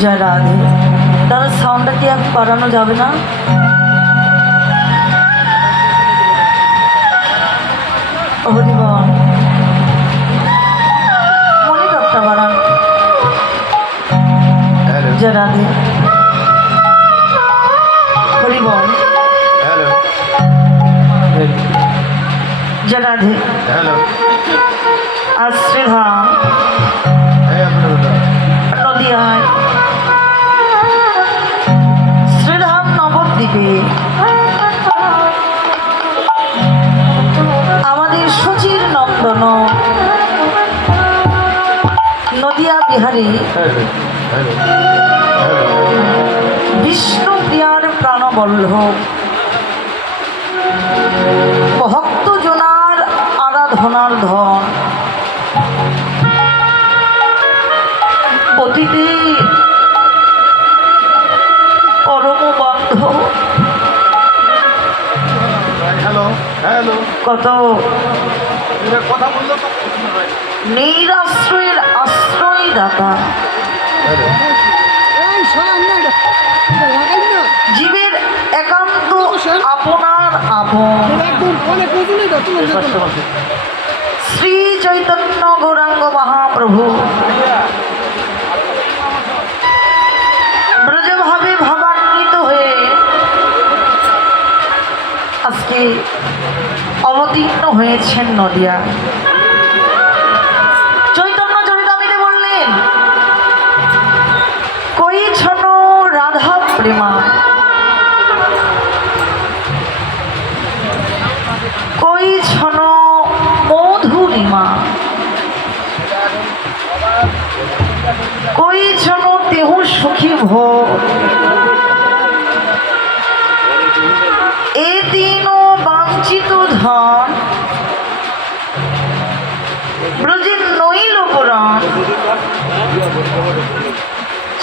जय राधे। তার সাউন্ডটা কি আর বাড়ানো যাবে না? হরিবল মনিটরটা বাড়ান। जय राधे। हरिबल जय राधे। आज श्रीधाम नदियाय श्रीधाम नवद्वीपे আমাদের সুচির নন্দন নদিয়া বিহারী বিষ্ণু প্রিয়ার প্রাণবল্লভ ভক্তজনার আরাধনার ধন প্রতিদিন পরম বন্ধ কত নিরাশ্রয়ের আশ্রয় দাতা জীবের একান্ত আপনার আপন শ্রী চৈতন্য গৌরাঙ্গ মহাপ্রভু ব্রজভাবে ভাবান্বিত হয়ে আজকে অবতীর্ণ হয়েছেন নদিয়া। চৈতন্য চরিতামৃতে বললেন, কই ছন রাধা প্রেমা, কই ছন মধুরিমা, কই ছন তেহু সুখী ভোগ, এ তিন বাঞ্ছিত ধন ব্রজের নইল পুরাণ।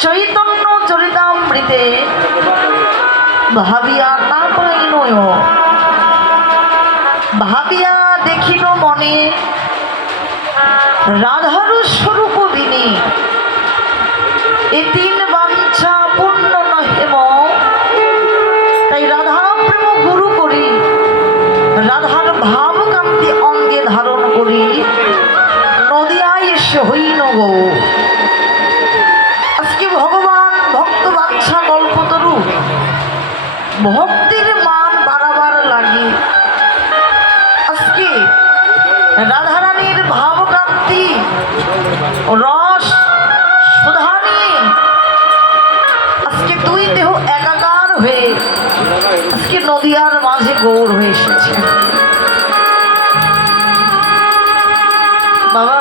চৈতন্য চরিতামৃতে ভাবিয়া না পাইন, ভাবিয়া দেখিল মনে রাধার স্বরূপ বিনে, এ তিন বাঞ্ছা পূর্ণ নহেম, তাই রাধা প্রেম গুরু করি, রাধার ভাব কান্তি অঙ্গে ধারণ করি, নদিয়ায় এসে হইল গো। আজকে ভগবান ভক্ত বাঞ্ছা কল্পতরু ভক্তির মান বাড়াবার লাগে আজকে রাধারানীর ভাবকান্তি রস সুধা নিয়ে আজকে দুই দেহ একাকার হয়ে আজকে নদিয়ার মাঝে গৌর হয়ে এসেছে। বাবা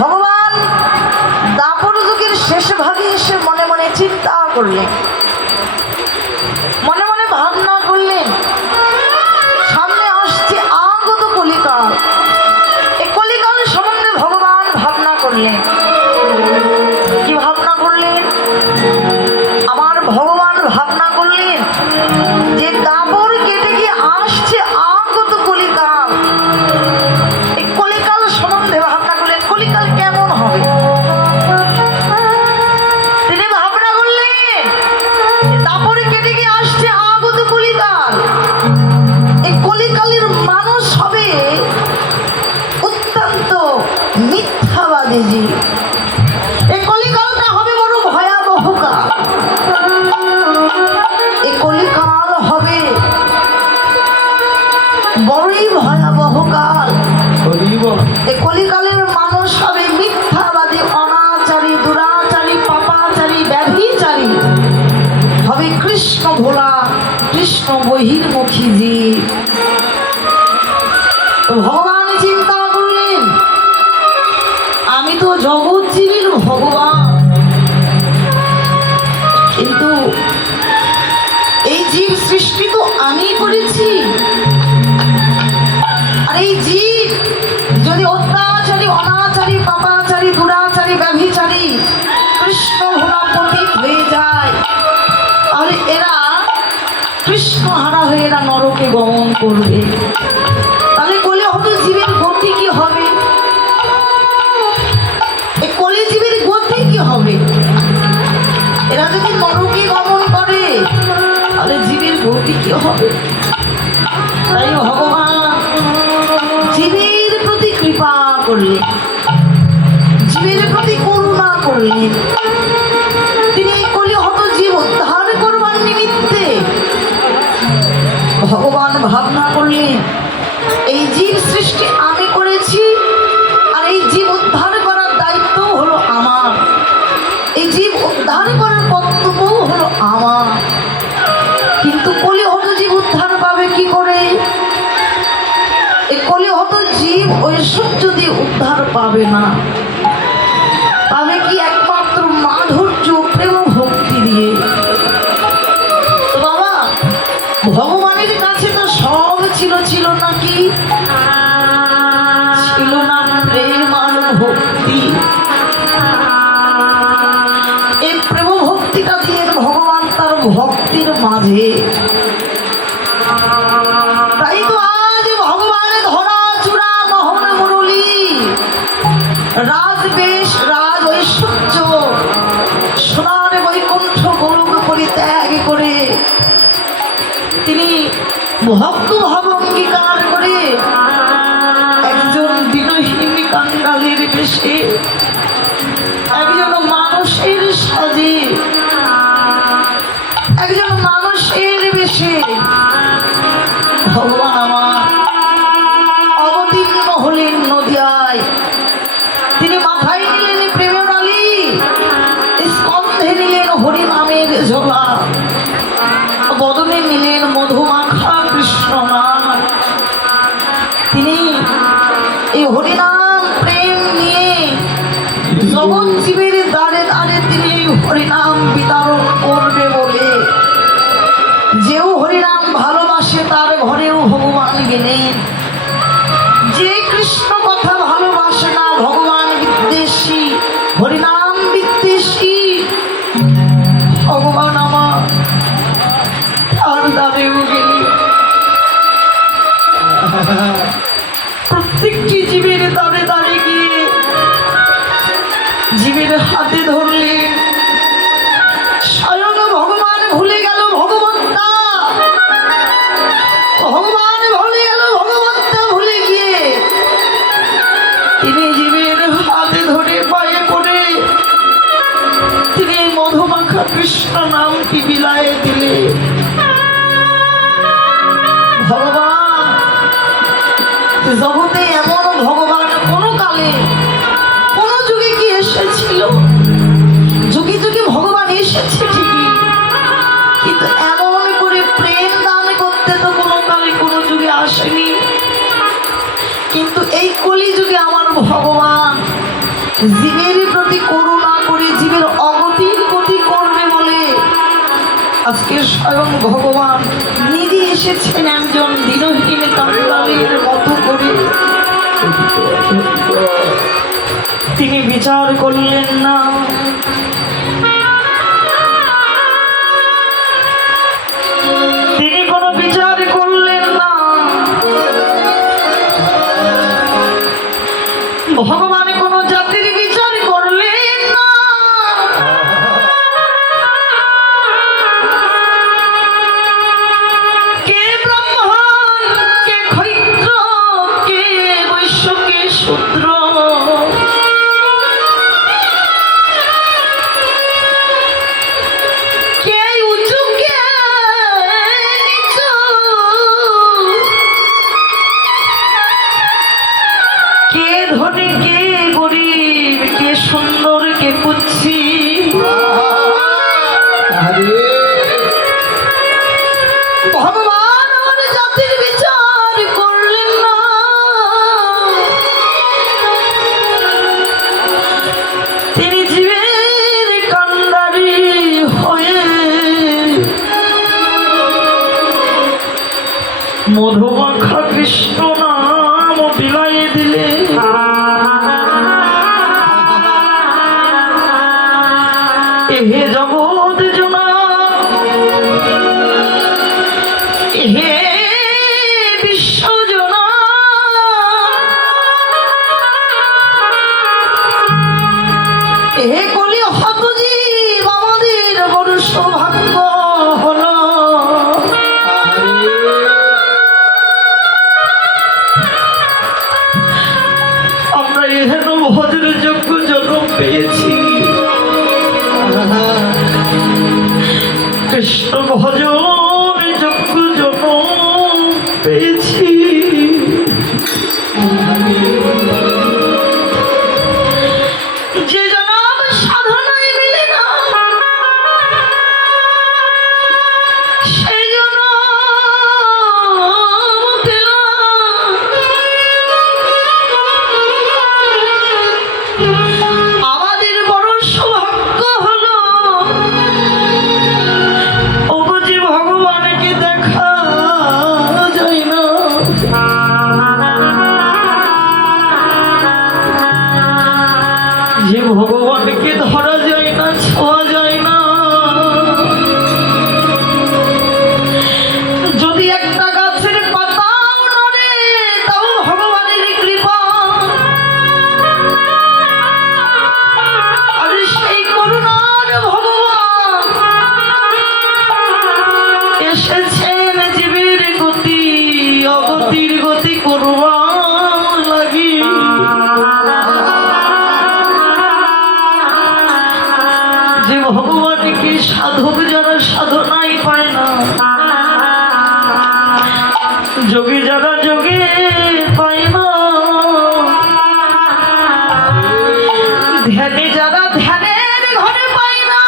ভগবান দাপর যুগের শেষ ভাগে এসে মনে মনে চিন্তা করলেন, মনে মনে ভাবনা করলেন, সামনে আসছে আগত কলিকাল। এই কলিকাল সম্বন্ধে ভগবান ভাবনা করলেন। কি ভাবনা করলেন? আমার ভগবান ভাবনা করলেন যে দাপর কেটে গিয়ে আসছে আগত কলিকাল। এই কলিকাল সম্বন্ধে ভাবনা করলেন, কলিকাল কেমন হবে। তিনি ভাবনা করলেন দাপর কেটে গিয়ে আসছে আগত কলিকাল। এই কলিকালের মানুষ হবে অত্যন্ত মিথ্যাবাদী জীব। এই কলিকালটা হবে বড় ভয়াবহ কাল। এই কলিকাল হবে বড়ই ভয়াবহ কাল। এই কলিকালের মানুষ হবে মিথ্যাবাদী, অনাচারী, দুরাচারী, পাপাচারী, ব্যভিচারী, হবে কৃষ্ণ ভোলা, কৃষ্ণ বহির্মুখী জীব। ভগবান চিন্তা করলেন, আমি তো জগৎ জীবের ভগবান, কিন্তু এই জীব সৃষ্টি তো আমি করেছি। আর এই জীব যদি অত্যাচারী, অনাচারী, পাপাচারী, দুরাচারী, ব্যভিচারী, কৃষ্ণ ভোলা পতিত হয়ে যায়, আর এরা কৃষ্ণ হারা হয়ে এরা নরকে গমন করবে। তাহলে বলে হতো জীবের গতি কি হবে? গতি কি হবে? তাই ভগবান জীবের প্রতি কৃপা করলেন, জীবের প্রতি করুণা করলেন। তিনি কলিহত জীব উদ্ধার করবার নিমিত্তে ভগবান ভাবনা করলেন, এই জীব সৃষ্টি আমি করেছি, আর এই জীব উদ্ধার করার দায়িত্ব হলো আমার, এই জীব উদ্ধার করার কর্তব্যও হলো আমার। কিন্তু কলিহত জীব উদ্ধার পাবে কি করে? এই কলিহত জীব ঐশ্বর্য দিয়ে উদ্ধার পাবে না, পাবে কি? একমাত্র মাধুর্য, প্রেম, ভক্তি দিয়ে। তো বাবা, ভগবানের কাছে তো সব ছিল, ছিল নাকি? ছিল না প্রেম আর ভক্তি? এই প্রেম ভক্তিটা দিয়ে ভগবান তার ভক্তির মাঝে, তাই তো আজ ভগবানের ধরা চূড়া মোহন মুরলী রাজবেশ, রাজ ঐশ্বর্য, সোনার বৈকুণ্ঠ গোলক পরিত্যাগ করে তিনি ভক্ত ভাব অঙ্গীকার করে একজন দিনহীন কাঙ্গালের বেশে, একজন মানুষের সাজে, একজন মানুষের বেশে ভগবান আমার অবতীর্ণ হলেন নদিয়ায়। তিনি মাথায় নিলেন প্রেমের ডালি, স্কন্ধে নিলেন হরি নামের ঝোলা, বদনে নিলেন মধুমাখা কৃষ্ণ নাম। তিনি এই হরিনাম প্রেম নিয়ে জগৎ জীবের দ্বারে দ্বারে তিনি হরিনাম বিতরণ করবে বলে, যেও হরিনাম ভালোবাসে তার ঘরেও ভগবান গেলেন। যে কৃষ্ণ কথা ভালোবাসে না, ভগবান বিদ্বেষী, হরিনাম বিদ্বেষী, ভগবান আমার তার দ্বারেও গেলেন। প্রত্যেকটি জীবের দ্বারে দ্বারে গিয়ে জীবের হাতে ধরলেন। স্বয়ং ভগবান ভুলে গেল ভগবত্তা, ভগবান ভুলে গেল ভগবত্তা, ভুলে গিয়ে তিনি জীবের হাতে ধরে পায়ে পড়ে তিনি মধুমাখা কৃষ্ণ নামটি বিলায়ে দিলে। ভগবান জগতে এমন ভগবান কোনো কালে কোন যুগে কি এসেছিল? যুগে যুগে ভগবান এসেছে ঠিকই, কিন্তু এমন করে প্রেম দান করতে তো কোনো কালে কোনো যুগে আসেনি। কিন্তু এই কলি যুগে আমার ভগবান জীবের প্রতি করুণা করে জীবের অগতির গতি করবে বলে আজকে স্বয়ং ভগবান নিজে এসেছেন একজন দিনহীন কাঙ্গালের মতো করে। তিনি বিচার করলেন না, তিনি কোনো বিচার করলেন না। ভগবান কোনো জাতির বিচার করলেন না। কে ব্রাহ্মণ, কে ক্ষত্র, কে বৈশ্য, কে শূদ্র, কে উঁচু, কে নিচু, কে ধনী, কে গরিব, কে সুন্দর, কে কুচ্ছি, ভগবান আমার জাতির বিচার করলেন না। তিনি জীবের কান্ডারি হয়ে মধুমাখা কৃষ্ণ নাম বিলাইয়ে দিলে। হে জগৎ জনা, হে বিশ্বজনা, হে কলি হত জীব, আমাদের বড় সৌভাগ্য হলো হেন ভদ্র যোগ্য জন্ম পেয়েছি। কৃষ্ণ ভজন যোগ্য জন্ম পেয়েছি। যে জনম সাধনায় মিলে না সেই জন্য আমাদের বড় সৌভাগ্য হলো ওগো যে ভগবানকে দেখা যায় না। যে ভগবানকে ধরা যায় না, ছোঁয়া যায় না। যদি একটা গাছের পাতাও নড়ে তাও ভগবানের কৃপা। আর সেই করুণার ভগবান এসেছেন জীবের গতি অগতির গতি করবার লাগি। যে ভগবানকে সাধক যারা সাধনাই পায় না, যোগী যারা যোগে পায় না, ধ্যানে যারা ধ্যানের ঘরে পায় না,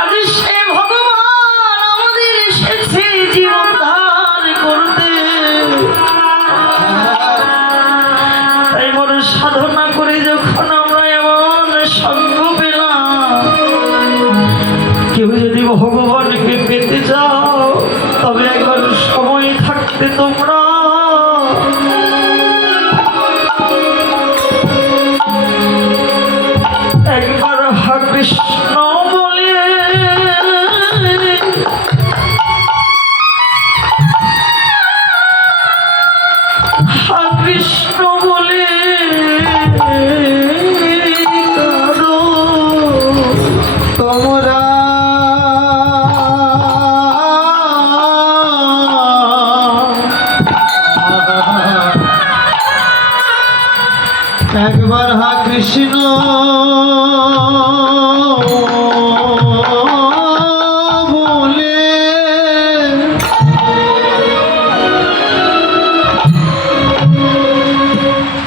আজ সে ভগবান আমাদের এসেছে জীবন ধার করতে। তাই বড় সাধনা করে যখন আমরা এমন সঙ্গ পেলাম, কেউ যদি ভগবানকে পেতে চাও তবে একবার সময় থাকতে তোমরা একবার হা কৃষ্ণ বলে হা কৃষ্ণ বলে কাঁদো তোমরা একবার হা কৃষ্ণ বলে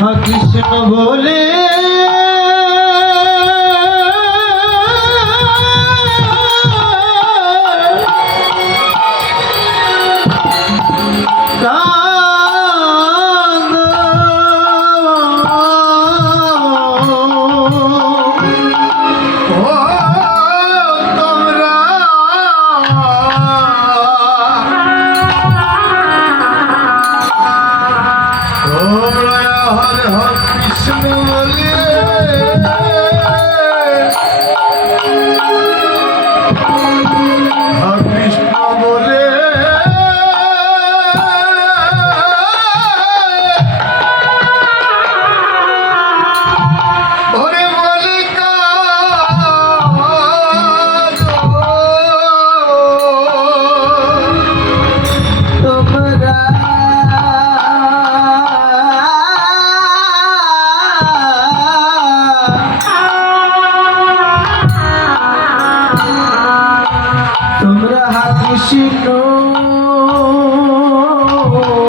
হা কৃষ্ণ বলে তোমরা হা কৃষ্ণ